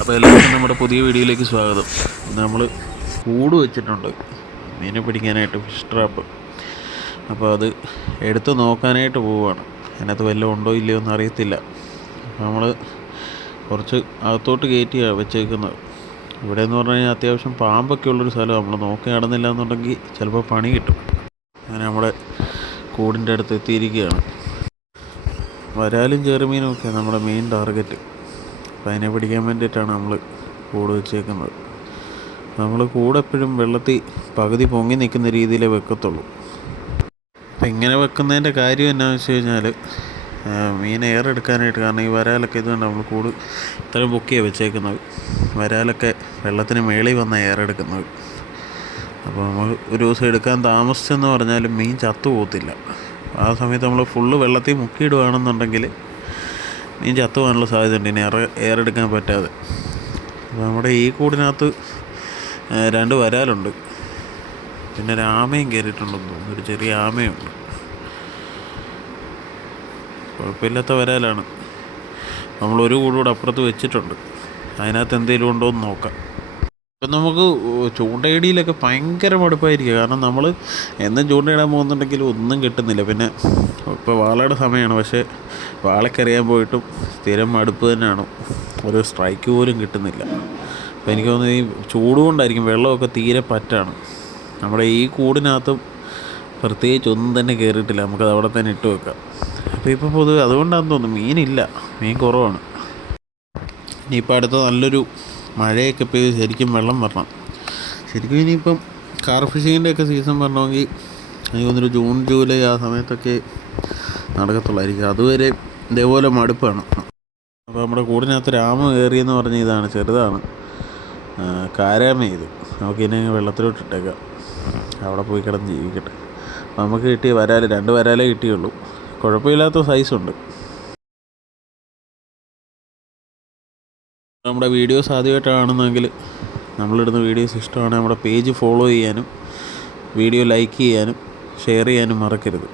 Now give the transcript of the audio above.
അപ്പോൾ എല്ലാവർക്കും നമ്മുടെ പുതിയ വീഡിയോയിലേക്ക് സ്വാഗതം. നമ്മൾ കൂട് വെച്ചിട്ടുണ്ട് മീനെ പിടിക്കാനായിട്ട്, ഫിഷ് ട്രാപ്പ്. അപ്പോൾ അത് എടുത്ത് നോക്കാനായിട്ട് പോവുകയാണ്. അതിനകത്ത് വല്ലതും ഉണ്ടോ ഇല്ലയോ എന്ന് അറിയത്തില്ല. നമ്മൾ കുറച്ച് അകത്തോട്ട് കയറ്റിയാണ് വെച്ചേക്കുന്നത്. ഇവിടെ എന്ന് പറഞ്ഞു കഴിഞ്ഞാൽ അത്യാവശ്യം പാമ്പൊക്കെ ഉള്ളൊരു സ്ഥലം. നമ്മൾ നോക്കി നടന്നില്ല എന്നുണ്ടെങ്കിൽ ചിലപ്പോൾ പണി കിട്ടും. അങ്ങനെ നമ്മുടെ കൂടിൻ്റെ അടുത്ത് എത്തിയിരിക്കുകയാണ്. വരാലും ചെറുമീനും ഒക്കെ നമ്മുടെ മെയിൻ ടാർഗറ്റ്. അപ്പോൾ അതിനെ പിടിക്കാൻ വേണ്ടിയിട്ടാണ് നമ്മൾ കൂട് വെച്ചേക്കുന്നത്. നമ്മൾ കൂടെപ്പോഴും വെള്ളത്തിൽ പകുതി പൊങ്ങി നിൽക്കുന്ന രീതിയിലേ വെക്കത്തുള്ളൂ. അപ്പം ഇങ്ങനെ വെക്കുന്നതിൻ്റെ കാര്യം എന്നാന്ന് വെച്ച് കഴിഞ്ഞാൽ, മീൻ ഏറെടുക്കാനായിട്ട്. കാരണം ഈ വരാലൊക്കെ ഇതുകൊണ്ട് നമ്മൾ കൂട് ഇത്രയും പൊക്കിയാണ് വെച്ചേക്കുന്നത്. വരാലൊക്കെ വെള്ളത്തിന് മേളിൽ വന്ന ഏറെടുക്കുന്നത്. അപ്പോൾ നമ്മൾ ഒരു ദിവസം എടുക്കാൻ താമസിച്ചെന്ന് പറഞ്ഞാലും മീൻ ചത്തു പോകത്തില്ല. ആ സമയത്ത് നമ്മൾ ഫുള്ള് വെള്ളത്തിൽ മുക്കിയിടുകയാണെന്നുണ്ടെങ്കിൽ മീൻ ചത്തു പോകാനുള്ള സാധ്യതയുണ്ട്, ഇനി ഏറെടുക്കാൻ പറ്റാതെ. അപ്പോൾ നമ്മുടെ ഈ കൂടിനകത്ത് 2 വരാലുണ്ട്, പിന്നെ ഒരു ആമയും കയറിയിട്ടുണ്ടെന്ന് തോന്നുന്നു. ഒരു ചെറിയ ആമയുണ്ട്. കുഴപ്പമില്ലാത്ത വരാലാണ്. നമ്മളൊരു കൂടെ അപ്പുറത്ത് വെച്ചിട്ടുണ്ട്. അതിനകത്ത് എന്തെങ്കിലും ഉണ്ടോ എന്ന് നോക്കാം. ഇപ്പം നമുക്ക് ചൂണ്ടയിടിയിലൊക്കെ ഭയങ്കര മടുപ്പായിരിക്കും. കാരണം നമ്മൾ എന്നും ചൂണ്ടയിടാൻ പോകുന്നുണ്ടെങ്കിലും ഒന്നും കിട്ടുന്നില്ല. പിന്നെ ഇപ്പോൾ വാളയുടെ സമയമാണ്, പക്ഷേ വാളയ്ക്കറിയാൻ പോയിട്ടും സ്ഥിരം മടുപ്പ് തന്നെയാണ്. ഒരു സ്ട്രൈക്ക് പോലും കിട്ടുന്നില്ല. അപ്പോൾ എനിക്ക് തോന്നുന്നത് ഈ ചൂട് കൊണ്ടായിരിക്കും. വെള്ളമൊക്കെ തീരെ പറ്റാണ്. നമ്മുടെ ഈ കൂടിനകത്തും പ്രത്യേകിച്ച് ഒന്നും തന്നെ കയറിയിട്ടില്ല. നമുക്കത് അവിടെ തന്നെ ഇട്ട് വെക്കാം. അപ്പോൾ ഇപ്പോൾ പൊതുവെ അതുകൊണ്ടാണെന്ന് തോന്നുന്നു മീനില്ല, മീൻ കുറവാണ്. ഇനിയിപ്പോൾ അടുത്ത നല്ലൊരു മഴയൊക്കെ പെയ്ത് ശരിക്കും വെള്ളം വരണം. ശരിക്കും ഇനിയിപ്പം കാർ ഫിഷിങ്ങിൻ്റെയൊക്കെ സീസൺ വരണമെങ്കിൽ എനിക്ക് തോന്നുന്നൊരു ജൂൺ ജൂലൈ ആ സമയത്തൊക്കെ നടക്കത്തുള്ളായിരിക്കും. അതുവരെ ഇതേപോലെ മടുപ്പാണ്. അപ്പോൾ നമ്മുടെ കൂടിനകത്ത് രാമ കയറിയെന്ന് പറഞ്ഞ ഇതാണ്, ചെറുതാണ്, കാരാമ ഇത്. നമുക്കിനി വെള്ളത്തിലോട്ട് ഇട്ടേക്കാം, അവിടെ പോയി കിടന്ന് ജീവിക്കട്ടെ. അപ്പോൾ നമുക്ക് കിട്ടിയ വരാൽ 2 വരാലേ കിട്ടിയുള്ളൂ. കുഴപ്പമില്ലാത്ത സൈസുണ്ട്. നമ്മുടെ വീഡിയോസ് ആദ്യമായിട്ട് കാണുന്നെങ്കിൽ, നമ്മളിടുന്ന വീഡിയോസ് ഇഷ്ടമാണെങ്കിൽ നമ്മുടെ പേജ് ഫോളോ ചെയ്യാനും വീഡിയോ ലൈക്ക് ചെയ്യാനും ഷെയർ ചെയ്യാനും മറക്കരുത്.